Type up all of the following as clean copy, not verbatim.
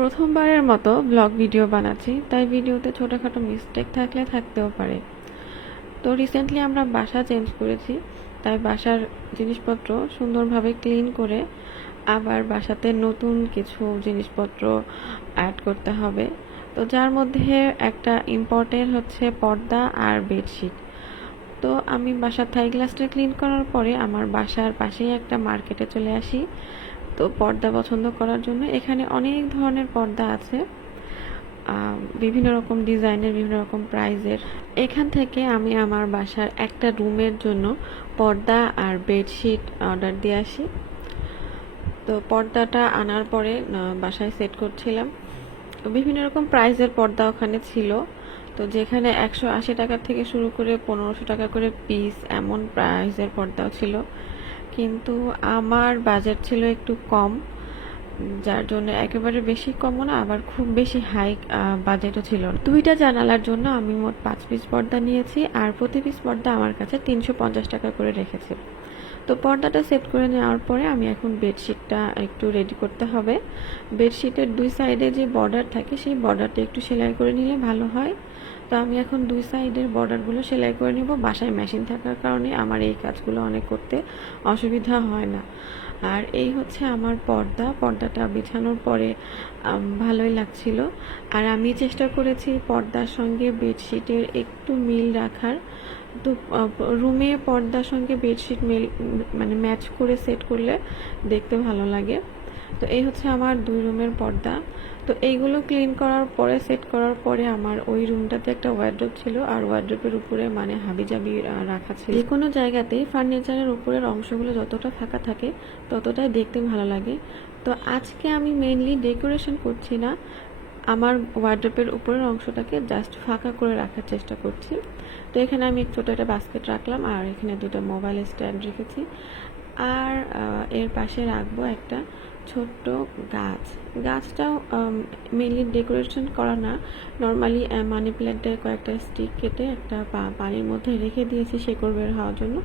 প্রথমবারের মতো blog video বানাচ্ছি, তাই ভিডিওতে ছোটোখাটো মিস্টেক থাকলে থাকতেও পারে। তো রিসেন্টলি আমরা বাসা চেঞ্জ করেছি, তাই বাসার জিনিসপত্র সুন্দরভাবে ক্লিন করে আবার বাসাতে নতুন কিছু জিনিসপত্র অ্যাড করতে হবে। তো যার মধ্যে একটা ইম্পর্টেন্ট হচ্ছে পর্দা আর বেডশিট। তো আমি বাসার থাই গ্লাসটা ক্লিন করার পরে আমার বাসার পাশেই একটা মার্কেটে চলে আসি। তো পর্দা পছন্দ করার জন্য এখানে অনেক ধরনের পর্দা আছে, বিভিন্ন রকম ডিজাইনের, বিভিন্ন রকম প্রাইজের। এখান থেকে আমি আমার বাসার একটা রুমের জন্য পর্দা আর বেডশিট অর্ডার দিয়ে আসি। তো পর্দাটা আনার পরে বাসায় সেট করছিলাম। বিভিন্ন রকম প্রাইজের পর্দা ওখানে ছিল। তো যেখানে 180 টাকা থেকে শুরু করে 1500 টাকা করে পিস এমন প্রাইজের পর্দাও ছিল, কিন্তু আমার বাজেট ছিল একটু কম, যার জন্য একেবারে বেশি কমও না, আবার খুব বেশি হাই বাজেটও ছিল না। দুইটা জানালার জন্য আমি মোট 5 পিস পর্দা নিয়েছি, আর প্রতি পিস পর্দা আমার কাছে 350 টাকা করে রেখেছে। তো পর্দাটা সেট করে নেওয়ার পরে আমি এখন বেডশিটটা একটু রেডি করতে হবে। বেডশিটের দুই সাইডে যে বর্ডার থাকে, সেই বর্ডারটা একটু সেলাই করে নিলে ভালো হয়। তো আমি এখন দুই সাইডের বর্ডারগুলো সেলাই করে নিব। বাসায় মেশিন থাকার কারণে আমার এই কাজগুলো অনেক করতে অসুবিধা হয় না। আর এই হচ্ছে আমার পর্দাটা বিছানোর পরে ভালোই লাগছিল। আর আমি চেষ্টা করেছি পর্দার সঙ্গে বেডশিটের একটু মিল রাখার। তো রুমে পর্দার সঙ্গে বেডশিট মানে ম্যাচ করে সেট করলে দেখতে ভালো লাগে। তো এই হচ্ছে আমার 2 রুমের পর্দা। তো এইগুলো ক্লিন করার পরে, সেট করার পরে, আমার ওই রুমটাতে একটা ওয়ার্ড্রোব ছিল, আর ওয়ার্ড্রোবের উপরে মানে হাবিজাবি রাখা ছিল। যে কোনো জায়গাতেই ফার্নিচারের উপরের অংশগুলো যতটা ফাঁকা থাকে ততটাই দেখতে ভালো লাগে। তো আজকে আমি মেইনলি ডেকোরেশন করছি না, আমার ওয়ার্ড্রোবের উপরের অংশটাকে জাস্ট ফাঁকা করে রাখার চেষ্টা করছি। তো এখানে আমি ছোটো একটা বাস্কেট রাখলাম, আর এখানে 2টা মোবাইল স্ট্যান্ড রেখেছি, আর এর পাশে রাখবো একটা ছোট্ট গাছটাও মেনলি ডেকোরেশন করা না, নর্মালি মানি প্ল্যান্টের কয়েকটা স্টিক কেটে একটা পানির মধ্যে রেখে দিয়েছি শেকড় বের হওয়ার জন্য।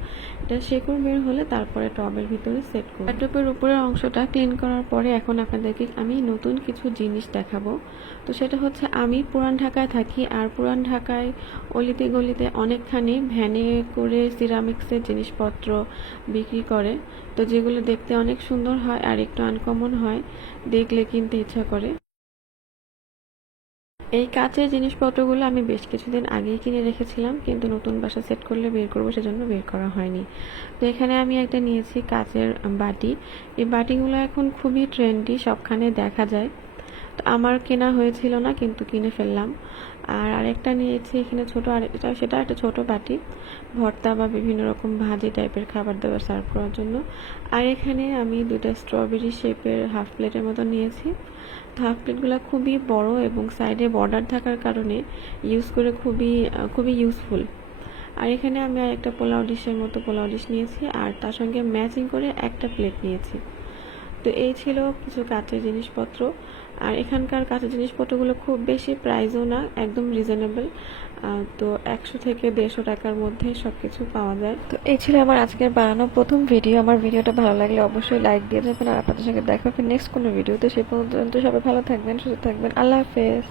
এটা শেকড় বের হলে তারপরে টবের ভিতরে সেট করব। টবের উপরের অংশটা ক্লিন করার পরে এখন আপনাদেরকে আমি নতুন কিছু জিনিস দেখাবো। তো সেটা হচ্ছে, আমি পুরান ঢাকায় থাকি, আর পুরান ঢাকায় অলিতে গলিতে অনেকখানি ভ্যানে করে সিরামিক্সের জিনিসপত্র বিক্রি করে। তো যেগুলো দেখতে অনেক সুন্দর হয় আর একটু আনকমন হয়, দেখলে কিনতে ইচ্ছা করে। এই কাচের জিনিসপত্রগুলো আমি বেশ কিছুদিন আগেই কিনে রেখেছিলাম, কিন্তু নতুন বাসা সেট করলে বের করবো, সেজন্য বের করা হয়নি। তো এখানে আমি একটা নিয়েছি কাচের বাটি। এই বাটিগুলো এখন খুবই ট্রেন্ডি, সবখানে দেখা যায়। তো আমার কেনা হয়েছিল না, কিন্তু কিনে ফেললাম। আর আরেকটা নিয়েছি এখানে ছোট, আরেকটা সেটা একটা ছোট বাটি, ভর্তা বা বিভিন্ন রকম ভাজি টাইপের খাবার দাবার সার্ভ করার জন্য। আর এখানে আমি 2টা স্ট্রবেরি শেপের হাফ প্লেটের মতো নিয়েছি। হাফ প্লেটগুলো খুবই বড় এবং সাইডে বর্ডার থাকার কারণে ইউজ করে খুবই ইউজফুল। আর এখানে আমি একটা পোলাও ডিশের মতো পোলাও ডিশ নিয়েছি, আর তার সঙ্গে ম্যাচিং করে একটা প্লেট নিয়েছি। তো এই ছিল কিছু কাঁচের জিনিসপত্র। আর এখানকার কাঁচের জিনিসপত্রগুলো খুব বেশি প্রাইসও না, একদম রিজনেবল। তো 100 থেকে 150 টাকার মধ্যে সবকিছু পাওয়া যায়। তো এই ছিল আমার আজকের বানানো প্রথম ভিডিও। আমার ভিডিওটা ভালো লাগলে অবশ্যই লাইক দিয়ে যাবেন, আর আপনাদের সঙ্গে দেখা হবে নেক্সট কোনো ভিডিওতে। সেই পর্যন্ত সবাই ভালো থাকবেন, সুস্থ থাকবেন। আল্লাহ হাফেজ।